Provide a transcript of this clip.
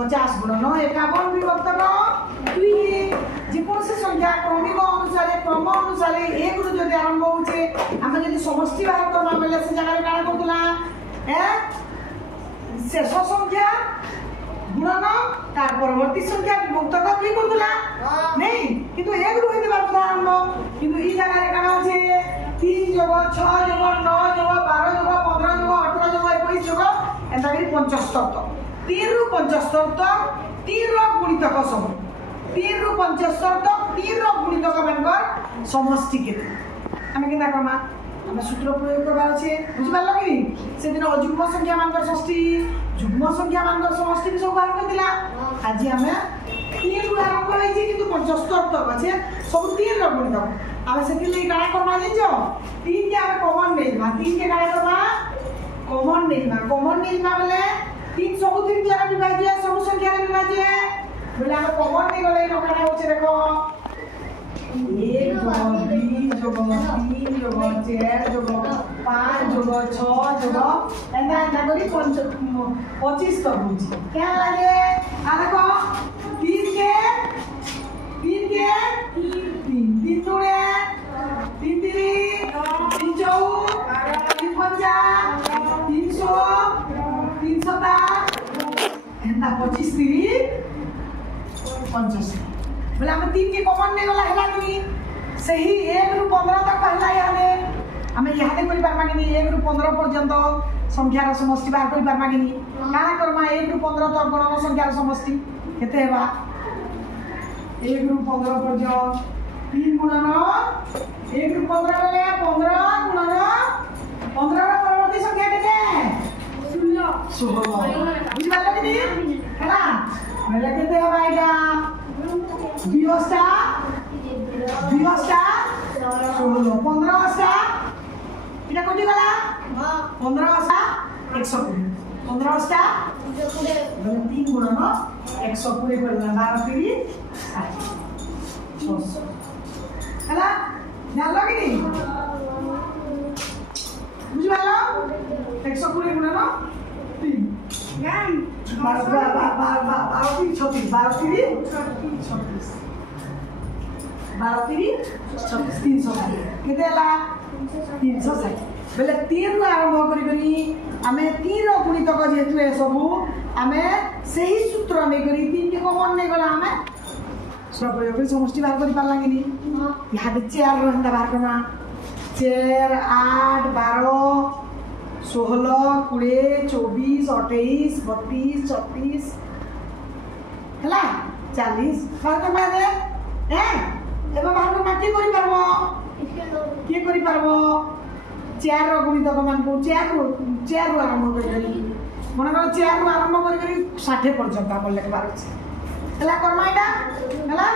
50 गुणन 51 विभक्त 2 जेकोसी संख्या क्रमिक अनुसार क्रम अनुसार एक रु जदि आरंभ होचे हम जदि समष्टि बाहर करबा बेले से जगह रे काना करतुला शेष संख्या गुणन तार परवर्ती संख्या विभक्त भी करतुला नहीं किंतु एक रु होइते बार आरंभ किंतु ई जगह रे काना होचे 3 जोग 6 जोग 9 जोग 12 जोग 15 जोग 18 जोग 21 जोग एंता करी 75 3 रु 75 तक 3 रो गुणितक सब 3 रु 75 तक 3 रो गुणितक मानकर समष्टि केते हमें केना करमा हमें सूत्र प्रयोग करबा अछि बुझि पालो कि से दिन अजुग्म संख्या मानकर षष्ठी जुग्म संख्या मानकर समष्टि भी सब बाहर करदिला आज हमें 3 रु आरंभ होइछि किंतु 75 तक अछि सब 3 रो गुणितक हमें से के काना करबा जेजो 3 के हमें कॉमन नेइबा 3 के काना करबा कॉमन नेइबा बोले 3 सब 3 द्वारा विभाज्य सब संख्या रे विभाज्य बोले हम कॉमन नहीं गले नकाना होचे देखो 1 जोग 2 जोग 3 जोग 4 जोग 5 जोग 6 जोग एंदा करी 25 तक होची क्या लागे आ देखो 3 के 3 जोड़े 3 3 चौक 3 पंजा 300 300 एंदा 25 3 50 बोले हम 3 के कॉमन ने गला हैला कि सही 1 रु 15 तक पहला याने हमें याद करि पारमा कि 1 रु 15 पर्यंत संख्या रा समष्टि बाहर करि पारमा कि काना करमा 1 रु 15 तक गणन संख्या रा समष्टि केते हेबा 1 रु 15 पर्यंत 3 गुणन 1 रु 15 बेले 15 गुणन 15 रा परवर्ती संख्या केते 16 बुझि पालो कि हैला बेले केते हेबा एटा 20 टा 16 15 टा इटा कोटी गला 15 टा 120 15 टा 3 गुणन 120 करला 12 3 600 हैला जानलो कि नहीं बुझि पालो 120 गुणन 3 गान 12 3 36 12 3 300 केते ला 360 बेले 3 रु आरंभ करी हमें 3 रो गुणितक जेतु ए सब हमें सही सूत्र नै करी 3 के कॉमन नै गला हमें सब प्रयोग करी समष्टि बाहर करी पाला कि यहाँ पे 4 रो हंदा बाहर करना 4 8 12 16 20 24 28 32 34 हला 40 बाहर करना दे हैं एबा बाहर करना की करि परबो चार रो गुणितक मान को 4 रो आरंभ करी मन कर 4 रो आरंभ करी 60 पर्यंत हम लेखबार अछि हला कर्मा एटा हला